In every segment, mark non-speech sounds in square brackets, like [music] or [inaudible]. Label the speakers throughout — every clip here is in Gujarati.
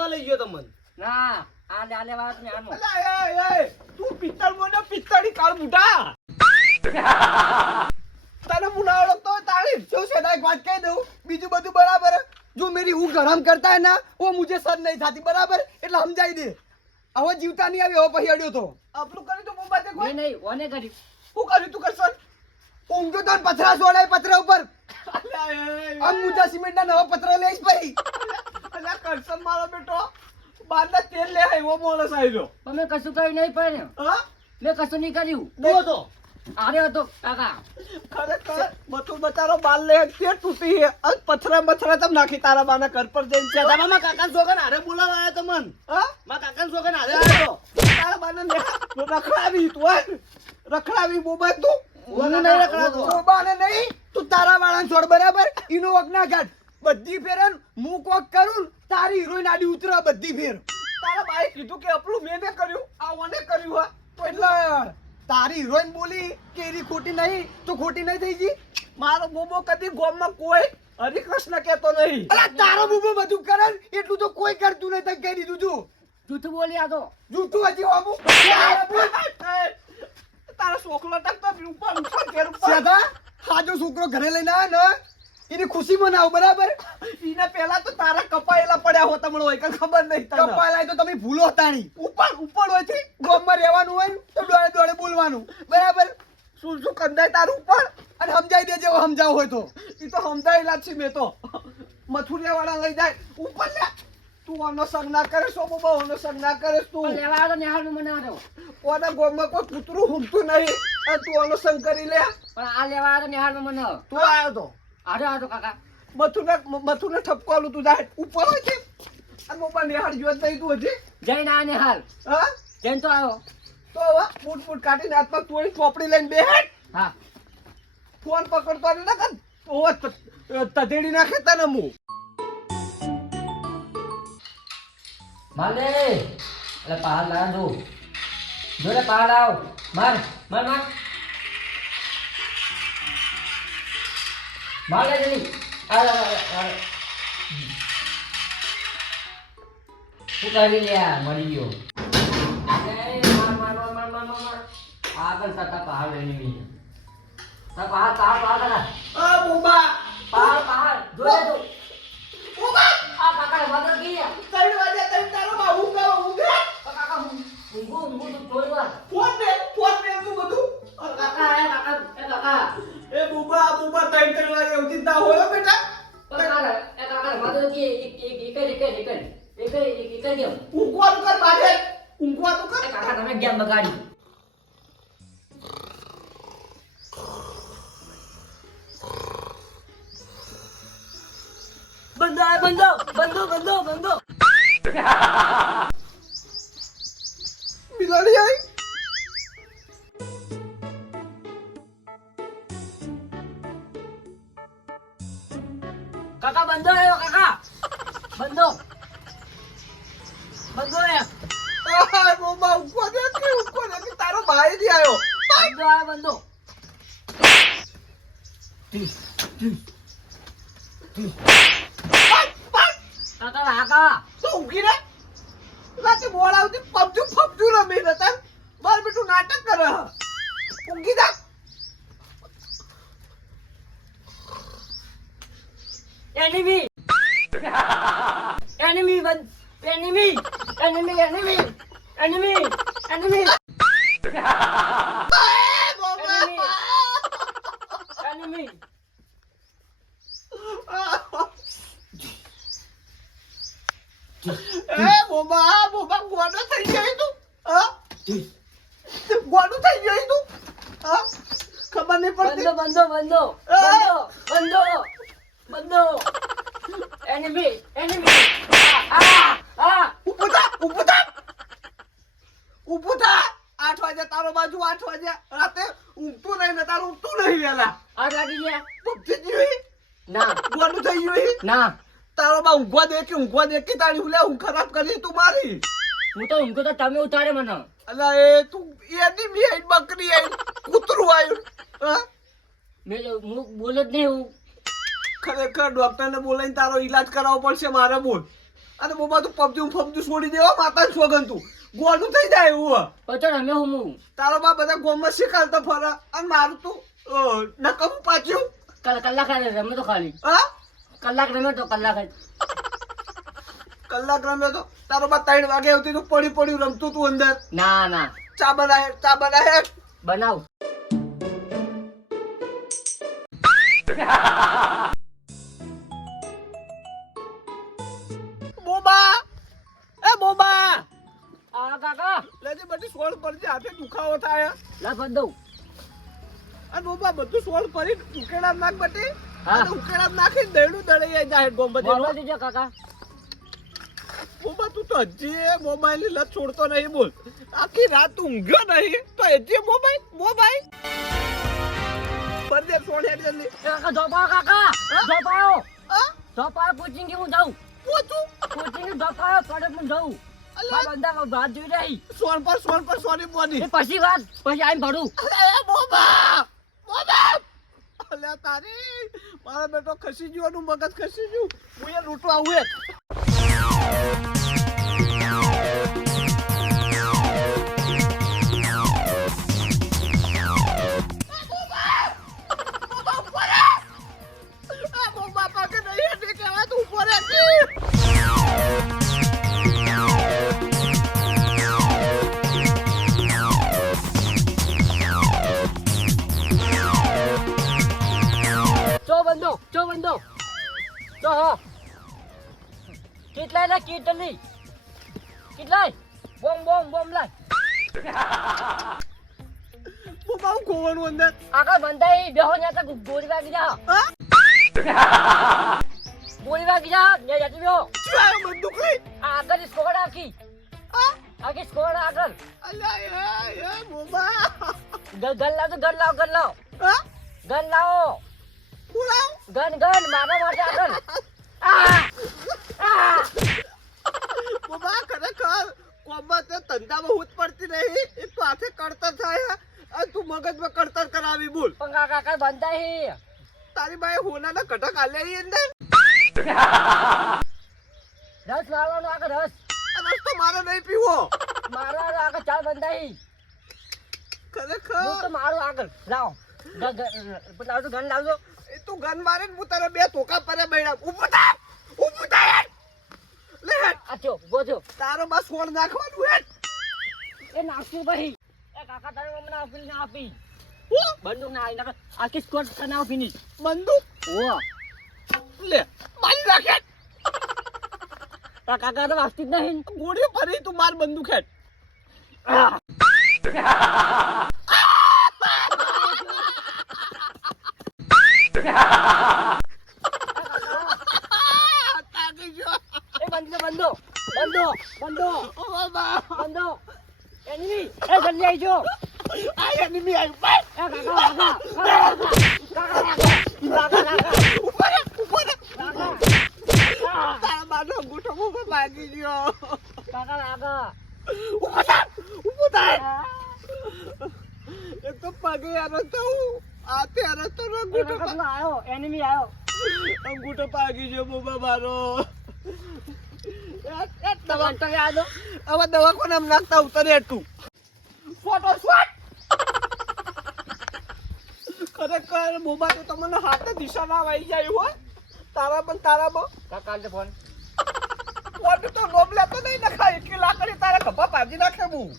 Speaker 1: મારવા લઈ ગયો તમને.
Speaker 2: ના આ લે વાત ને આનો
Speaker 3: એ એ તું પિત્તળ મોને પિત્તળી કાળ બુટા તને બોલાવડો તો તાળી
Speaker 4: જો છે એક વાત કહી દઉં. બીજું બધું બરાબર જો મેરી હું ગરમ કરતા ના ઓ મુજે સર નહીં થાતી બરાબર? એટલે સમજાઈ દે. હવે જીવતા નહીં આવી હવે પછી અડ્યો તો.
Speaker 3: આપણું કર્યું તો મુંબઈ તે કોઈ?
Speaker 2: નહીં ઓને કર્યું.
Speaker 3: શું કર્યું તું કર સર
Speaker 4: ઊંઘ્યો તો પથરા સોડાય પથરા ઉપર. આમ મુજા સિમેન્ટના નવા પથરા લઈશ ભાઈ
Speaker 3: અલા કરશન મારો બેટો બારના તેલ લે આવ્યો માણસ આવ્યો
Speaker 2: તમે કશું કર્યું નહીં પણ
Speaker 3: હા?
Speaker 2: મેં કશું નહીં કર્યું.
Speaker 1: તું હતો?
Speaker 2: આરે હતો કાકા.
Speaker 3: ખરેખર મથુર બચારો બાલ લે તે તૂટી હે. અને પથરા મથરા તમ નાખી તારા બાના ઘર પર જઈને છે
Speaker 1: તમારા કાકા સોગન હારે બોલાવા આયો તો મન.
Speaker 3: હા?
Speaker 1: મા કાકા સોગન આરે આયો
Speaker 3: તારા બાને રખડાવી તું હે? રખડાવી બોબા તું
Speaker 1: હું નહીં રખડાતો.
Speaker 4: શોભાને નહીં તું તારા વાળા છોડ બરાબર. ઈનો કાઢ બધી ફેરન હું કોક કરું તારી હિરોઈન આડી ઉતરા બધી ફેર.
Speaker 3: તારા બાએ કીધું કે આપણું મેં કર્યું આ ઓને કર્યું હા.
Speaker 4: તો એટલે તારી હિરોઈન બોલી કે એની ખોટી નહીં તો ખોટી નહીં થઈ ગઈ?
Speaker 3: મારો બોબો કદી ગોમમાં કોઈ હરિકૃષ્ણ કહેતો નહીં.
Speaker 4: અલા તારો બોબો બધું કરે એટલું તો કોઈ કરતું નહીં તને કહી દીધું છું
Speaker 2: જૂઠું બોલી આ તો.
Speaker 4: જૂઠું હજી બાબુ
Speaker 3: તારા છોકરો ટકતો ઉપર ઉપર ઘેર ઉપર.
Speaker 4: સેધા હાજો છોકરો ઘરે લઈને આવે ને એની ખુશી મનાવ બરાબર?
Speaker 3: એના પહેલા તો તારા કપાયેલા પડ્યા હોત હમણાં હોય કે ખબર નહીં તને.
Speaker 4: કપાલાય તો તમે ભૂલો તાણી.
Speaker 3: ઉપર ઉપર હોય છે
Speaker 4: ગોમમાં રહેવાનું હોય ને તો દોડે દોડે બોલવાનું. બરાબર?
Speaker 3: શું શું કંદાય તારું ઉપર?
Speaker 4: અને સમજાઈ દેજે સમજાવ હોય તો.
Speaker 3: એ તો સમજાયેલા જ છે મેં તો. મથુરિયા વાળા લઈ જાય. ઉપર લે. તું આનો સંગ ના કરે સો બાબા આનો સંગ ના કરે તું.
Speaker 2: લેવા આવ્યો નિહાળનું મને આવો.
Speaker 3: ઓના ગોમમાં કોઈ કૂતરું હુંકતું નહીં. અને તું આનો સંગ કરી લે.
Speaker 2: પણ આ લેવા આવ્યો નિહાળનું મને આવ્યો
Speaker 3: તું આવ્યો તો.
Speaker 2: આરે આવ્યો કાકા.
Speaker 3: મથુને મથુને ઠપકો આલું તું જાય ઉપર હોય છે. અને મોબાઈલ નિહાળ જોત નહીં તું હજી.
Speaker 2: જઈને ના નિહાળ
Speaker 3: હા?
Speaker 2: જઈને તો આવ્યો
Speaker 3: તો હવે ફૂટ ફૂટ કાઢીને હાથમાં તોડી ચોપડી લઈને બેહેટ
Speaker 2: હા.
Speaker 3: ફોન પકડતો ને ના કર તો તધેડી નાખે તને હું
Speaker 2: માલે. એટલે પહાડ લાવ જો જો પહાડ આવ. માર માર માર. બાલાજી ઉતારી લ્યા મળી ગયો આગળ તતા પહાડ લઈને મી તા પહાડ પહાડ પહાડ
Speaker 3: આ બુબા.
Speaker 2: પહાડ પહાડ. જોજે તો.
Speaker 3: બુબા.
Speaker 2: આ કાકા
Speaker 3: વગર ગયા તારો ભાઈ જ આવ્યો?
Speaker 2: બંધો આવ્યો બંધો. કાકા કાકા
Speaker 3: તો ઊંઘી રે? રાતે બોલ આવતી પબજુ પબજુ રમી નતા માર બેટું નાટક કરે હ. જા.
Speaker 2: enemy enemy, enemy, enemy, enemy, enemy. enemy. Ê,
Speaker 3: bố bà, bố bà quán nó thấy giấy tu Hả? Quán nó thấy giấy tu Hả? ખબર નહીં પડતી
Speaker 2: બંધો બંધો બંધો બંધો બંધો
Speaker 3: એનિમી એનિમી તારો બાજુ આઠ વાગે રાતે ઊંઘતું નહીં ને તારું ઊંઘતું નહીં વેલા.
Speaker 2: આગ લાગી ગયા
Speaker 3: પબજી જોઈ
Speaker 2: ના.
Speaker 3: ગોડું થઈ ગયું
Speaker 2: ના.
Speaker 3: તારો બા ઊંઘવા દે કે ઊંઘવા દે કે તારી ઉલે હું ખરાબ કરી તું મારી.
Speaker 2: હું તો ઊંઘો તો તમે ઉતારે મને.
Speaker 3: અલા એ તું એની આઈ બકરી આઈ કૂતરું આવ્યું હા?
Speaker 2: મેં તો- હું બોલ જ નહીં હું
Speaker 3: ખરેખર ડોક્ટરને બોલાવીને તારો ઈલાજ કરાવવો પડશે મારે બોલ. અને બોબા તું પબજી હું પબજી છોડી દેવા માતા છોગન તું. ગોળું થઈ જાય એવું.
Speaker 2: પછી રમે હું
Speaker 3: તારો બા બધા ગોમમાં શીખાડતો ફરે. અને મારું તું નકમ પાછું.
Speaker 2: કલાક રમે તો ખાલી.
Speaker 3: હા?
Speaker 2: કલાક રમે તો કલાક જ.
Speaker 3: કલાક રમ્યો તો? તારો બા ત્રણ વાગે આવતી તું પડી પડી રમતું તું અંદર.
Speaker 2: ના ના.
Speaker 3: ચા બનાય ચા બનાય.
Speaker 2: બનાવ.
Speaker 3: બોબા! એ બોબા!
Speaker 2: આ કાકા.
Speaker 3: લેજે બધી સોળ પર હાથે દુખાવો થાય
Speaker 2: લા દઉં.
Speaker 3: અને બોબા બધું સોળ પરી ઉકેડા નાખ બટી. અને ઉકેડા નાખીને દયડું દળાઈ જાય ગોમ
Speaker 2: બોલવા દેજો કાકા.
Speaker 3: બોબા તું તો હજી મોબાઈલની લત છોડતો નહીં બોલ. આખી રાત ઊંઘ્યો નહીં તો હજી મોબાઈલ મોબાઈલ. પરદે સોળ હેડ જલ્દી.
Speaker 2: કાકા ધોપાયો કાકા. ધોપાયો
Speaker 3: હા?
Speaker 2: ધોપાયો કોચિંગ હું જાઉં?
Speaker 3: પોતું
Speaker 2: કોચિંગ ધોપાયો પડે હું જાઉં. વાત જોઈ રહી.
Speaker 3: સોળ પર સોની બોની
Speaker 2: પછી વાત પછી આઈને ભરું.
Speaker 3: અરે બોબા બોબા. અલ્યા તારી મારો બેટો ખસી ગયો નું મગજ ખસી ગયું. હું એ લૂંટવા આવું
Speaker 2: આખી આખી સ્કોડ આગળ.
Speaker 3: અલ્યા એ એ બોબા
Speaker 2: ગન લાવ ગન લાવ ગન લાવ. ગન લાવો. ગન ગન મારા માટે આગળ. આ! આ!
Speaker 3: ખરેખર કોમમાં તે ધંધામાં હુત પડતી નહીં. એ તો હાથે કડતર થાય અને તું મગજમાં કડતર કરાવી બોલ.
Speaker 2: પણ કાકા કાકા હે.
Speaker 3: તારી બાઈ હોનાના કટક આલે અંદર.
Speaker 2: રસ લાવવાનો આગળ રસ.
Speaker 3: રસ્તો મારો નહીં પીવો.
Speaker 2: મારો આગળ ચાલ બંધાઈ.
Speaker 3: ખરેખર?
Speaker 2: તો મારો આગળ. લાવો. લાવજો ગન લાવજો.
Speaker 3: એ તું ગન મારે હું તારે બે ટોકા પરે બેડા. ઊભું થા! ઊભું થા લે આચો
Speaker 2: ઊભો થયો
Speaker 3: તારો બસ ફોન નાખવાનું હે
Speaker 2: એ નાખશું ભાઈ. એ કાકા તારે મને આપી ના આપી. બંદૂક ના આવી નાખે. આખી સ્કોટ બનાવ ફિનિશ
Speaker 3: બંદૂક?
Speaker 2: ઓ
Speaker 3: લે મારી નાખ
Speaker 2: આ કાકા તો વાગતી જ નહીં.
Speaker 3: ગોળી ફરી તું માર બંદૂક
Speaker 2: એ બંધો બંધો બંધો બંધો એનિમી એ જલ્દી આવી જો
Speaker 3: આ enemy આવ્યું. ભાઈ,
Speaker 2: એ કાકા કાકા કાકા કાકા કાકા
Speaker 3: ઉપર રે, ઉપર રે.
Speaker 2: કાકા
Speaker 3: તારા બાનો અંગૂઠો મોંમાં લાગી ગયો.
Speaker 2: કાકા કાકા
Speaker 3: ઊભો થા, ઊભો થા. એક તો પગે હારો થયું, હાથે હારો થયો ને
Speaker 2: એ
Speaker 3: અંગૂઠો
Speaker 2: કાકા
Speaker 3: પા-
Speaker 2: તું આવ્યો એનિમી આવ્યો
Speaker 3: અંગૂઠો પાકી ગયો બોબા મારો એ- દવા
Speaker 2: બંધો યાદ
Speaker 3: હવે દવાખાને આમ નાખતા ઉતરે એટલું ફોટો શોટ. ખરેખર મોબાઈલ તો તમને હાથે દિશા ના આવી જાય હોય તારા પણ તારા બો
Speaker 2: કાકા ફોન
Speaker 3: ફોટો તો ગોમ તો નહીં નખાય. એટલી લાકડી તારા ખભા ભાજી નાખે હું.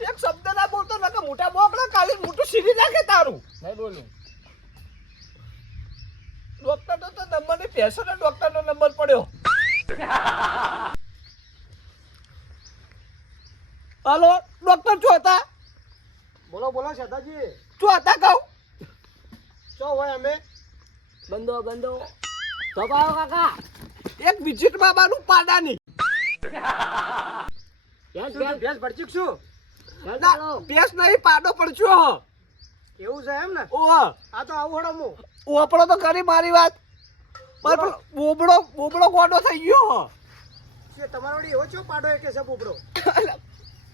Speaker 3: એક શબ્દ ના બોલતો નકે મોટા બોકડા કાલે મોટું સીરી નાખે તારું.
Speaker 2: નહીં બોલું.
Speaker 3: ડોક્ટર તો નંબરની પેશન્ટ ડોક્ટર નો નંબર પડ્યો. [laughs] હાલો ડોક્ટર શું હતા
Speaker 1: બોલો બોલો શેતાજી
Speaker 3: શું હતા કહું.
Speaker 1: ચો હોય અમે?
Speaker 2: બંધો બંધો તો પાડો કાકા.
Speaker 3: એક વિઝિટ બાબાનું પાડાની.
Speaker 1: શું ભેંસ. ભરચીક
Speaker 2: છું?
Speaker 3: પેસ નહીં પાડો પડશું હો.
Speaker 4: એવું છે એમ ને?
Speaker 3: ઓહ.
Speaker 4: આ તો આવું હડો હું
Speaker 3: ઓપડો તો કરી મારી વાત. મારે પેલો બોબડો બોબડો ગોડો થઈ ગયો?
Speaker 4: છે તમારા વડી એવો છો પાડો એ કે છે
Speaker 3: બોબડો?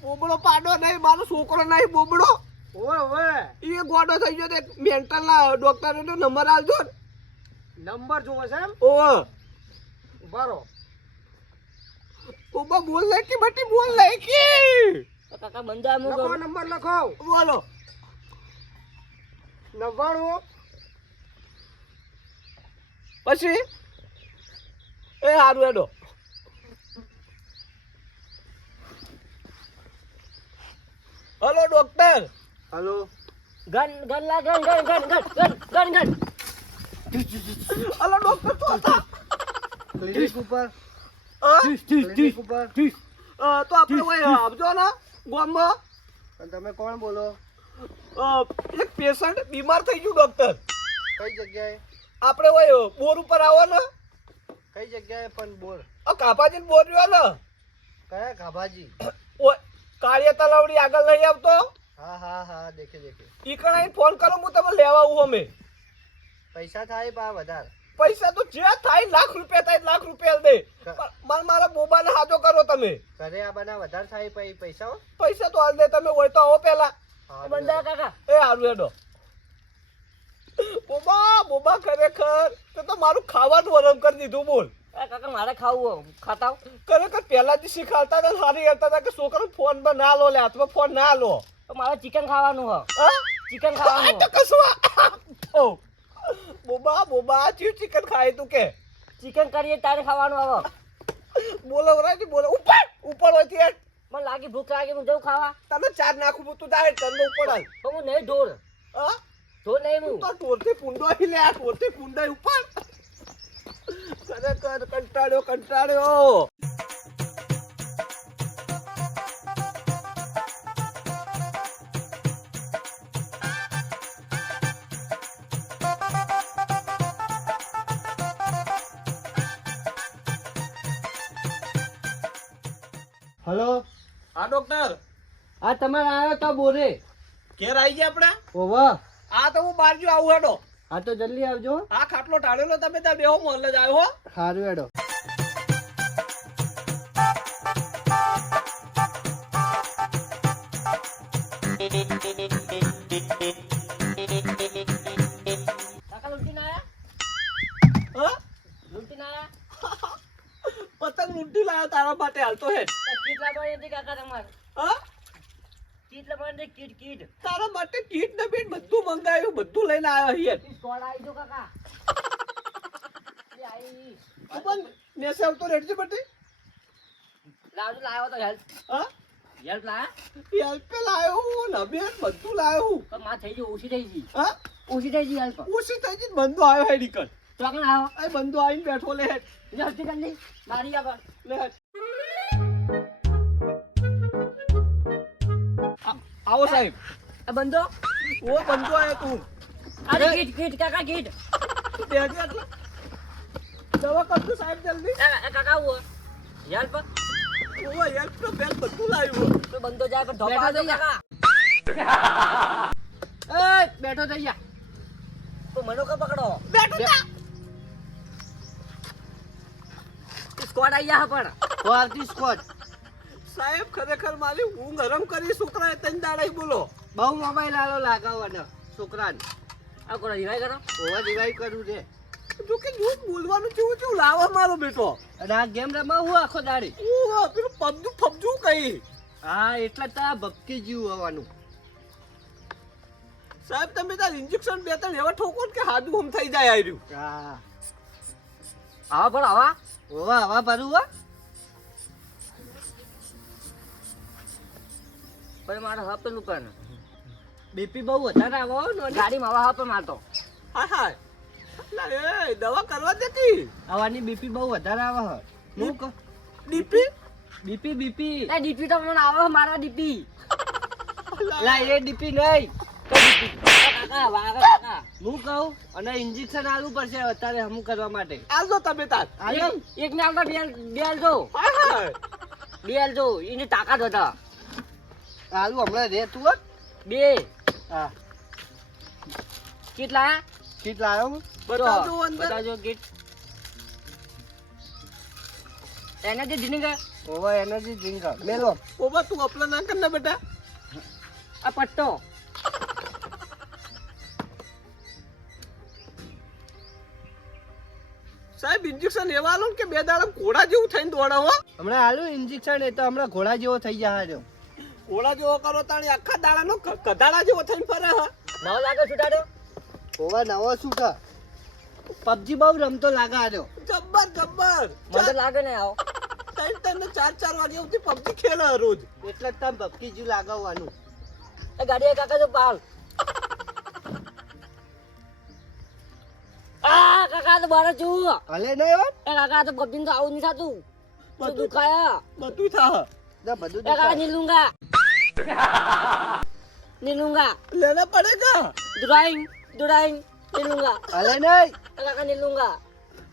Speaker 3: બોબડો પાડો નહીં મારો છોકરો નહીં બોબડો.
Speaker 4: ઓવે ઓવે.
Speaker 3: એ ગોડો થઈ ગયો તે મેન્ટલ ના ડોક્ટર નો નંબર આલજો ને.
Speaker 4: નંબર જોવો છે એમ?
Speaker 3: ઓહ
Speaker 4: બારો
Speaker 3: બોબા બોલ લે કે બટી બોલ લે કે.
Speaker 2: કાકા બંધા હું
Speaker 4: નંબર લખો.
Speaker 3: બોલો.
Speaker 4: નવ્વાણું
Speaker 3: પછી? એ હારું એડો hello doctor.
Speaker 4: Hello.
Speaker 2: Gun gun લા gun gun gun gun gun gun gun.
Speaker 3: Hello doctor તો હતા?
Speaker 4: ક્લિનિક ઉપર.
Speaker 3: હા?
Speaker 4: ક્લિનિક ઉપર.
Speaker 3: અ, તો આપણે ઓય આપજો ને ગોમમાં.
Speaker 4: અને તમે કોણ બોલો?
Speaker 3: એક પેશન્ટ બીમાર થઈ ગયું ડોક્ટર.
Speaker 4: કઈ જગ્યાએ?
Speaker 3: આપણે હોય બોર ઉપર આવો ને
Speaker 4: કઈ જગ્યાએ પણ બોલ
Speaker 3: આ કાપાજી બોર રહ્યો ને
Speaker 4: કયા કાભાજી
Speaker 3: ઓ કાળિયા તલાવડી આગળ લઈ આવતો?
Speaker 4: હા હા હા દેખે દેખે.
Speaker 3: ઈ કણાઈ ફોન કરો હું તમને લેવા આવું અમે.
Speaker 4: પૈસા થાય પા વધારે.
Speaker 3: પૈસા તો જે થાય લાખ રૂપિયા થાય લાખ રૂપિયા દે માર મારા બોબાને હાજો કરો તમે.
Speaker 4: ઘરે આ બના વધારે થાય પછી પૈસા
Speaker 3: પૈસા તો હાલ દે તમે હોય તો આવો પેલા.
Speaker 4: હા,
Speaker 2: બંધા કાકા.
Speaker 3: એ હારું હેડો. બોબા! ખરેખર? તે તો મારું ખાવાનું વરમ કરી દીધું બોલ.
Speaker 2: એ કાકા મારે ખાવું. ખાતા
Speaker 3: ખરેખર પહેલા જ શીખાડતા હતા ને સારી કરતા હતા કે છોકરો ફોન પર ના લો લે હાથમાં ફોન ના લો.
Speaker 2: તો મારે ચિકન ખાવાનું હો? ચિકન ખાવાનું
Speaker 3: તો કશું ઓ. બોબા બોબા ચીવ ચિકન ખાય તું કે?
Speaker 2: ચિકન કરીએ તારે ખાવાનું આવો.
Speaker 3: બોલો વરાજી બોલો. ઉપર ઉપર હોય ત્યાં.
Speaker 2: મને લાગી ભૂખ લાગી હું જઉં ખાવા.
Speaker 3: તને ચાર નાખું તું તારે તને ઉપર
Speaker 2: તો હું નહીં ઢોર
Speaker 3: હા?
Speaker 2: ઢોર નહીં
Speaker 3: તું
Speaker 2: હું
Speaker 3: તો ટોરથી પૂંડો આવી લે આ ટોરથી પૂંડો ઉપર. ખરેખર કંટાળ્યો કંટાળ્યો.
Speaker 4: હલો?
Speaker 3: હા ડોક્ટર
Speaker 2: આ તમારે આવ્યો તો બોરે
Speaker 3: કેર આવી ગયા આપણે?
Speaker 4: ઓવા
Speaker 3: આ તો હું બહાર જો આવું હેડો.
Speaker 4: હા તો જલ્દી આવજો.
Speaker 3: આ ખાટલો ટાળેલો તમે ત્યાં બેહો મોહલ્લે જ આવ્યો હો.
Speaker 4: સારું હેડો.
Speaker 2: કાકા લૂંટી ના આયા?
Speaker 3: હા?
Speaker 2: લૂંટી ના આયા?
Speaker 3: પતંગ લૂંટી લાવ્યો તારા માટે હાલતો હે
Speaker 2: તો કેટલા બની હતી કાકા તમારે? Kit kit.
Speaker 3: તારા માટે કીટ ને બેન બધું મંગાવ્યું બધું લઈને આવ્યો હિયર
Speaker 2: સોડા આવી જો કાકા.
Speaker 3: તું પણ મેસે આવતો રેડજે બટી.
Speaker 2: લાવજો લાવ્યો તો હેલ્પ.
Speaker 3: હા?
Speaker 2: હેલ્પ લાયા?
Speaker 3: હેલ્પે લાવ્યો હું નબેન બધું લાવ્યો હું.
Speaker 2: માં થઈ ગયું ઓછી થઈ ગઈ.
Speaker 3: હા?
Speaker 2: ઓછી થઈ ગઈ હેલ્પ.
Speaker 3: ઓછી થઈ ગઈ બંધો આવ્યો હે નીકળ
Speaker 2: તો આવો
Speaker 3: બંધો આવીને બેઠો લે હેડ.
Speaker 2: જલ્દી કરી મારી આગળ.
Speaker 3: લે હેડ. આવો સાહેબ.
Speaker 2: આ બંધો?
Speaker 3: ઓ બંધો આયો તું.
Speaker 2: અરે ગીટ ગીટ કાકા ગીટ.
Speaker 3: તું બેહજે એટલે. દવા કરજો સાહેબ જલ્દી.
Speaker 2: કાકા ઓ હેલ્પ
Speaker 3: ઓ હેલ્પ તો બેલ બધું લાવ્યો
Speaker 2: તો બંધો જાય પણ ધોપા દો કાકા.
Speaker 4: એ બેઠો થઈ જા.
Speaker 2: તો મનો કા પકડો.
Speaker 3: બેઠો તા
Speaker 2: સ્કોડ જા પણ.
Speaker 4: ભારતી સ્કોચ
Speaker 3: સાહેબ ખરેખર મારી ઊંઘ હરમ કરી છોકરાએ તન દાડાઈ બોલો.
Speaker 4: બહુ મોબાઈલ આલો લાગાવવાનો છોકરાને.
Speaker 2: આ કરો રિવાઈ કરો?
Speaker 4: ઓવા દિવાઈ કરું છે.
Speaker 3: જો કે જો બોલવાનું જેવું જેવું લાવો મારો બેટો.
Speaker 4: અને આ ગેમ રમા હું આખો દાડી?
Speaker 3: ઓ પેલું પબજુ ફબજુ કઈ?
Speaker 4: હા એટલે તો આ ભપકી જીવ આવવાનું
Speaker 3: સાહેબ તમે તાર ઇન્જેક્શન બે ત્રણ એવા ઠોકો કે હાડું હમ થઈ જાય આર્યું
Speaker 4: હા.
Speaker 2: આવા પણ આવા.
Speaker 4: ઓવા આવા ભરું હો.
Speaker 2: પણ મારો હપ પેલું કર.
Speaker 4: બીપી બહુ વધારે આવો ને
Speaker 2: ગાડીમાં આવા હપ મારતો.
Speaker 3: હા હા એ દવા કરવા દેતી.
Speaker 4: આવાની બીપી બહુ વધારે આવે હે. હું કહું?
Speaker 3: બીપી?
Speaker 4: BP BP.
Speaker 2: એ ડીપી તો મને આવે મારા ડીપી.
Speaker 4: લા. એ ડીપી નહીં.
Speaker 2: કાકા વાગે કાકા.
Speaker 4: હું કહું? અને ઇન્જેક્શન આલવું પડશે અત્યારે હમું કરવા માટે.
Speaker 3: આલજો તમે તાર.
Speaker 2: એક ને આવતા બે બે આલજો
Speaker 3: હા હા
Speaker 2: બે આલજો એની તાકાત વધારે.
Speaker 4: આલુ હમણાં રે તું
Speaker 2: બે.
Speaker 4: હા.
Speaker 1: કીટ લાયા
Speaker 4: કીટ લાયો હું
Speaker 3: બતાવજો અંદર.
Speaker 1: બતાવજો કીટ એનાથી ડ્રિંક
Speaker 4: એનર્જી ડ્રિંક મેલો.
Speaker 3: ઓબા તું અપલા ના કર ને બેટા.
Speaker 1: આ પટ્ટો.
Speaker 3: સાહેબ ઇન્જેક્શન એવા આલો ને કે બે દાડા ઘોડા જેવું થઈને દોડાવો?
Speaker 4: હમણાં હાલું ઇન્જેક્શન એ તો હમણાં ઘોડા જેવો થઈ જાય જો
Speaker 3: ઘોડા જેવો કરો તાણી આખા દાડાનો ક- કદાડા જેવો થઈને ફરે હા.
Speaker 1: નવો લાગો છૂટાડ્યો
Speaker 4: ઓવર નવો શું કા પબજી બહુ રમતો લાગે આજો.
Speaker 3: જબ્બર જબ્બર.
Speaker 1: મને લાગે ને આવો.
Speaker 3: ત્રણ ત્રણ ચાર ચાર વાગે સુધી પબજી ખેલે રોજ.
Speaker 4: એટલે જ તમે પબજી જેવું લાગવાનું.
Speaker 1: એ ગાડી કાકા જો પાલ આ કાકા તો બારે છું
Speaker 4: હલે નહીં હો.
Speaker 1: એ કાકા તો પબજી તો આવું નહીં થતું.
Speaker 3: બધું
Speaker 1: ખાયા
Speaker 3: બધું થા
Speaker 4: બધું
Speaker 1: કાકા નીલુંગા. ले
Speaker 3: लूंगा लेना
Speaker 1: पड़ेगा ड्राइंग ड्राइंग
Speaker 4: ले अरे
Speaker 1: नहीं अला का
Speaker 3: ले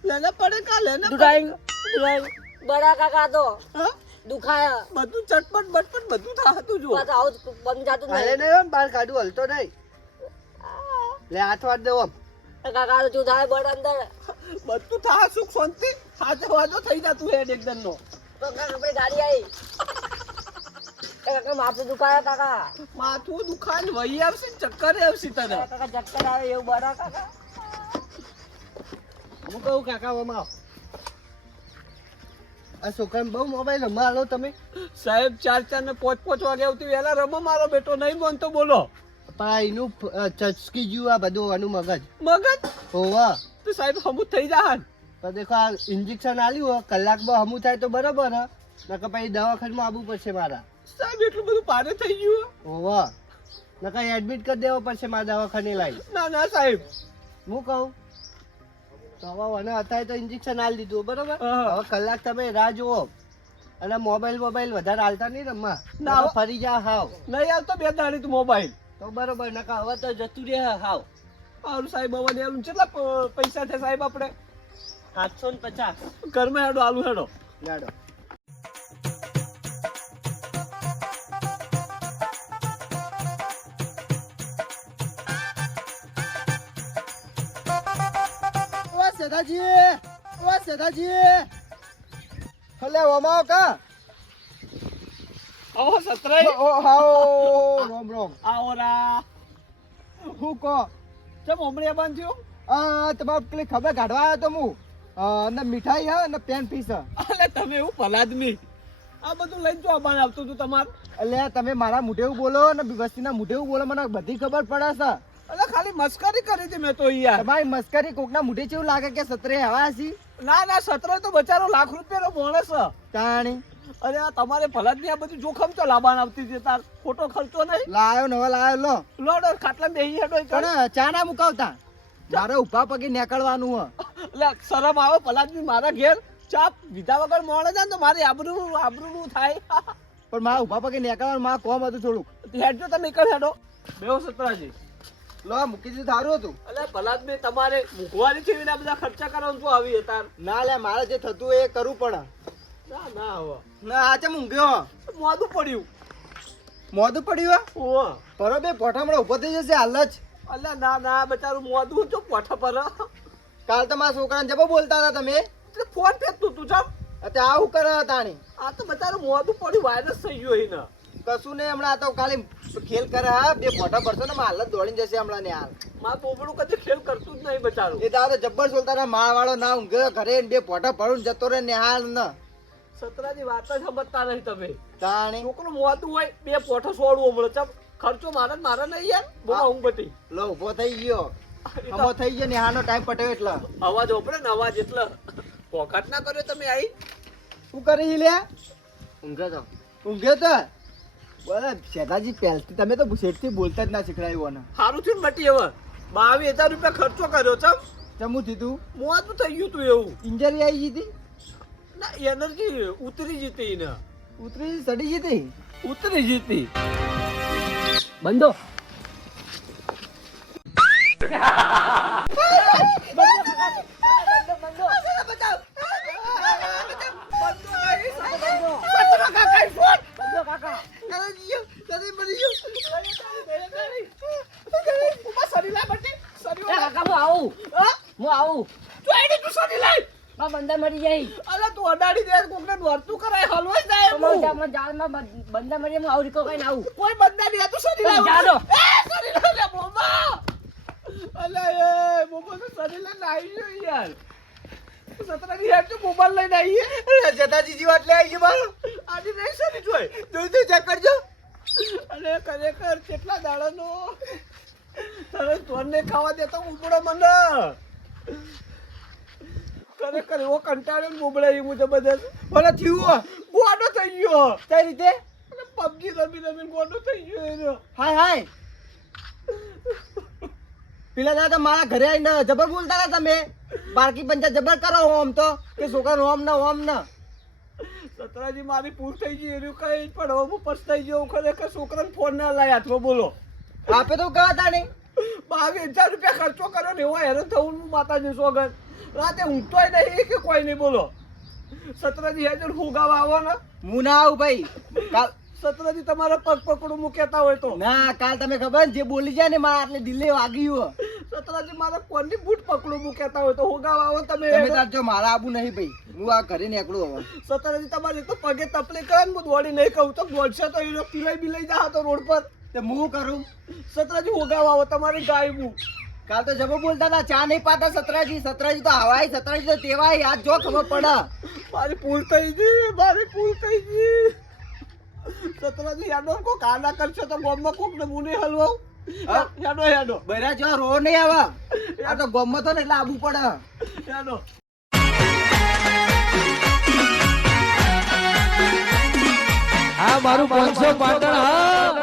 Speaker 3: लेना पड़ेगा लेना
Speaker 1: ड्राइंग ड्राइंग बड़ा काका तो
Speaker 3: हाँ?
Speaker 1: દુખાયા
Speaker 3: બધું ચટપટ બટપટ બધું થાતું જો
Speaker 1: બસ આવું બંધ જાતું
Speaker 4: નહીં
Speaker 1: અરે
Speaker 4: નહીં. બાર કાઢું હલતો નહીં. લે હાથ વાળ દેવો
Speaker 1: કાકા જો થાય બડ અંદર.
Speaker 3: બધું થા સુખ શાંતિ. હાથ વાળો થઈ જાતું હે એકદમ નો
Speaker 1: કાકા આપણે ગાડી આવી માથું દુખાય કાકા.
Speaker 3: માથું દુખાય વહી આવશે ચક્કર આવશે તને.
Speaker 1: કાકા ચક્કર આવે એવું બરા કાકા.
Speaker 4: હું કહું કાકા વમાવ આ છોકરાને બહુ મોબાઈલ રમવા આવો તમે.
Speaker 3: સાહેબ ચાર ચાર ને પાંચ પાંચ વાગે આવતી વહેલા રમો મારો બેટો નહીં બોન તો બોલો.
Speaker 4: પણ એનું ચચકી ગયું આ બધું આનું મગજ.
Speaker 3: મગજ?
Speaker 4: હોવા.
Speaker 3: તો સાહેબ હમું થઈ જાહન.
Speaker 4: પણ દેખો આ ઇન્જેક્શન આલ્યું કલાકમાં હમું થાય તો બરાબર નકર પછી દવાખાનામાં આવવું પડશે મારા.
Speaker 3: સાહેબ એટલું બધું ભારે થઈ ગયું.
Speaker 4: હોવા નકર એડમિટ કરી દેવો પડશે મારા દવાખાને લાવી
Speaker 3: ના ના સાહેબ.
Speaker 4: હું કહું? તો અને અત્યારે તો ઇન્જેક્શન આલી દીધું બરોબર? હવે કલાક તમે રાહ જુઓ. અને મોબાઈલ મોબાઈલ વધારે હાલતા નહીં રમવા.
Speaker 3: ના.
Speaker 4: ફરી જા હાવ.
Speaker 3: નહીં આવતો બે દાડી તું મોબાઈલ
Speaker 4: તો બરોબર નકા હવે તો જતું રહે હાવ.
Speaker 3: સારું સાહેબ હવે એમ કેટલા પૈસા છે સાહેબ આપણે?
Speaker 4: સાતસો ને પચાસ.
Speaker 3: ઘરમાં હેડો આલુ હેડો.
Speaker 4: લાડો ઓ સેઠાજી ઓ સેઠાજી હલે ઓમાઓ કા?
Speaker 3: આવો સતરાઈ
Speaker 4: ઓ હાઓ રોમ રોમ.
Speaker 3: આવો રા.
Speaker 4: હું કો?
Speaker 3: ચમ હમણાં બંધ થયું?
Speaker 4: આ તમારે પેલી ખબર કાઢવા આવ્યો તો હું. અને મીઠાઈ હે અને પેન પીસ
Speaker 3: અલે તમે એવું પલાદમી. આ બધું લઈને જો અબાન આવતું હતું તમારે.
Speaker 4: એટલે તમે મારા મુઢે બોલો અને વસ્તીના મુઢે બોલો મને બધી ખબર પડે છે.
Speaker 3: અલે ખાલી મસ્કરી કરી હતી મેં તો યાર.
Speaker 4: તમારી મસ્કરી કોકના મુઢે જેવું લાગે કે સત્રે હવા છી
Speaker 3: ના ના સત્રે તો બચારો લાખ રૂપિયાનો માણસ છે.
Speaker 4: તાણી.
Speaker 3: અરે આ તમારે ભલાદની આ બધું જોખમ તો લાબાન આવતી હતી. તાર ખોટો ખર્ચો નહીં.
Speaker 4: લાયો નવા લાયો લો.
Speaker 3: લોડો ખાટલા બેહી હેડો
Speaker 4: પણ ચા ના મુકાવતા? મારે ઊભા પગે નીકળવાનું હ
Speaker 3: એટલે શરમ આવે પલાદની મારા ઘેર. ચા વિધા વગર મોડે જાય ને તો મારી આબરૂ આબરૂનું થાય.
Speaker 4: પણ મારા ઊભા પગે નીકળવાનું મારા કોમ હતું થોડું
Speaker 3: હેડજો તમે નીકળ હેડો. બેહો સતરાજી.
Speaker 4: લો મૂકી દીધું સારું હતું.
Speaker 3: અલે મેં તમારે મૂકવાની છે એના બધા ખર્ચા કરવાનું તો આવી તાર
Speaker 4: ના લે મારે જે થતું એ કરવું પડે
Speaker 3: ના ના હવે
Speaker 4: ના આ ચમ ઊંઘ્યો?
Speaker 3: મોદું પડ્યું.
Speaker 4: મોદું પડ્યું ઓ
Speaker 3: પરો
Speaker 4: બે પોઠામણો ઊભો થઈ જશે હાલ જ.
Speaker 3: અલ્યા ના ના બચારું મોદું જો પોઠા પર.
Speaker 4: કાલ તો મારા છોકરાને જબો બોલતા હતા તમે.
Speaker 3: એટલે ફોન ફેંકતું તું ચમ.
Speaker 4: અત્યારે આવું કરે તાણી?
Speaker 3: આ તો બચારું મોદું પડ્યું વાયરસ થઈ ગયો એને.
Speaker 4: કશું નહીં હમણાં આ તો ખાલી ખેલ કરે હા બે ફોટા ભરશો ને મારે હાલત દોડીને જશે હમણાં ને
Speaker 3: હાલમાં પોપડું કદી ખેલ કરતું જ નહીં બચારું.
Speaker 4: એ દાદા જબ્બર બોલતા મા વાળો ના ઊંઘે ઘરે બે ફોટા ભરું જતો રહે ને હાલ ન.
Speaker 3: સતરાની વાત જ સમજતા નહીં તમે.
Speaker 4: તાણી.
Speaker 3: છોકરું મોતું હોય બે પોઠો છોડવો મળે ચમ ખર્ચો મારે ને મારે નહીં યાર બહુ
Speaker 4: હા.
Speaker 3: ઊંઘ બટી
Speaker 4: લો ઊભો થઈ ગયો. હમો થઈ ગયો ને હાનો ટાઈમ પટ્યો એટલે.
Speaker 3: અવાજ ઓપડે ને અવાજ એટલે. પોકાટ ના કર્યો તમે આઈ.
Speaker 4: શું કરી લે?
Speaker 1: ઊંઘે તો.
Speaker 4: ઊંઘે તો? શેઠાજી પહેલથી તમે તો શેઠથી બોલતા જ ના શીખડાયું ને
Speaker 3: સારું થયું મટી હવે. બાવીસ હજાર રૂપિયા ખર્ચો કર્યો છે
Speaker 4: ચમું થયું
Speaker 3: મોતું થઈ ગયું તું એવું.
Speaker 4: ઇન્જરી આવી ગઈ હતી?
Speaker 3: ના એનર્જી ઉતરી જતી ને.
Speaker 4: ઉતરી સડી જતી?
Speaker 3: ઉતરી જતી.
Speaker 1: બંધો. [laughs] આવું.
Speaker 3: તું એની તું સની લઈ.
Speaker 1: માં બંદા મરી જાય.
Speaker 3: અલા તું અડાડી દે કોકને નોરતું કરાય હલવાઈ જાય
Speaker 1: તો. મારા
Speaker 3: હું.
Speaker 1: જાળમાં- જાળમાં બં- બંદા મરી માં આવું રીકો કઈને આવું.
Speaker 3: કોઈ બંદા નહીં તું
Speaker 1: સરી
Speaker 3: લાવ.
Speaker 1: જાડો.
Speaker 3: એ સની લાવ લે બોબા. અલા એ બોબા તો લઈને ગયો યાર. સતરાની હેડ તો મોબાઈલ લઈને આવીએ
Speaker 4: જતાજી જીવાત લે આવી મારો.
Speaker 3: આજે નહીં સરી જોઈ.
Speaker 4: જોઈ જોઈ ચેક કરજો.
Speaker 3: ખરેખર કેટલા દાડાનો. તારે તોરને ખાવા દેતો ઉપડો મને. ખરેખર એવો કંટાળ્યો ને બોબડા એ મુજબ બધા.
Speaker 4: ભલે થયું
Speaker 3: ગોડો થઈ ગયો.
Speaker 4: કઈ રીતે?
Speaker 3: પબજી રમી રમીને ગોડો થઈ ગયો એનો.
Speaker 4: હાય હાય. પેલા દાદા મારા ઘરે આવીને જબર બોલતા હતા તમે. બારકી પંચાયત જબર કરો આમ તો. કે છોકરા ઓમ ના ઓમ ના.
Speaker 3: સતરાજી મારી પૂર થઈ ગઈ, એનું કઈ પણ હવે હું પસ્તાઈ ગયો ખરેખર છોકરાને ફોન ના લાયા તો બોલો.
Speaker 4: આપે તો કહેતા નહીં
Speaker 3: બાવીસ હજાર રૂપિયા ખર્ચો કર્યો ને એવો હેરાન થવું હું માતાજી સોગન રાતે ઊંઘતોય નહીં કે કોઈ નહીં બોલો. સતરાજી હેજર ફુગાવા આવો ને.
Speaker 4: હું ના આવું ભાઈ. કાલ
Speaker 3: સતરાજી તમારા પગ પકડું હું કહેતા હોય તો.
Speaker 4: ના કાલ તમે ખબર ને જે બોલી જાય ને મારા આટલે દિલ્હી વાગ્યું હે.
Speaker 3: સતરાજી મારા કોની બૂટ પકડું હું કેતા હોય તો હુગાવા આવો તમે.
Speaker 4: તમે તાર મારા આબુ નહીં ભાઈ. હું આ ઘરે નીકળું હવે.
Speaker 3: સતરાજી તમારે તો પગે તકલીફ કરે ને હું દોડી નહીં કહું તો દોડશે તો એ પીલાઈ બિલાઈ જા તો રોડ પર.
Speaker 4: તે હું કરું?
Speaker 3: સતરાજી ઉગાવ આવો તમારી ગાય હું
Speaker 4: કાલ તો જબો બોલતા હતા ચા નહીં પાતા સતરાજી. સતરાજી તો હવાય સતરાજી તો તેવાય આજ જો ખબર પડે.
Speaker 3: મારી ભૂલ થઈ ગઈ મારી ભૂલ થઈ ગઈ. સતરાજી યાદો કોક આના કરશો તો ગોમમાં કોક ને મુને
Speaker 4: હલવો
Speaker 3: યાદો યાદો
Speaker 4: બૈરા જો રો નહીં આવા. આ તો ગોમમાં તો ને એટલે આબુ પડે.
Speaker 3: યાદો
Speaker 5: આ મારું પાંચસો પાટણ હા.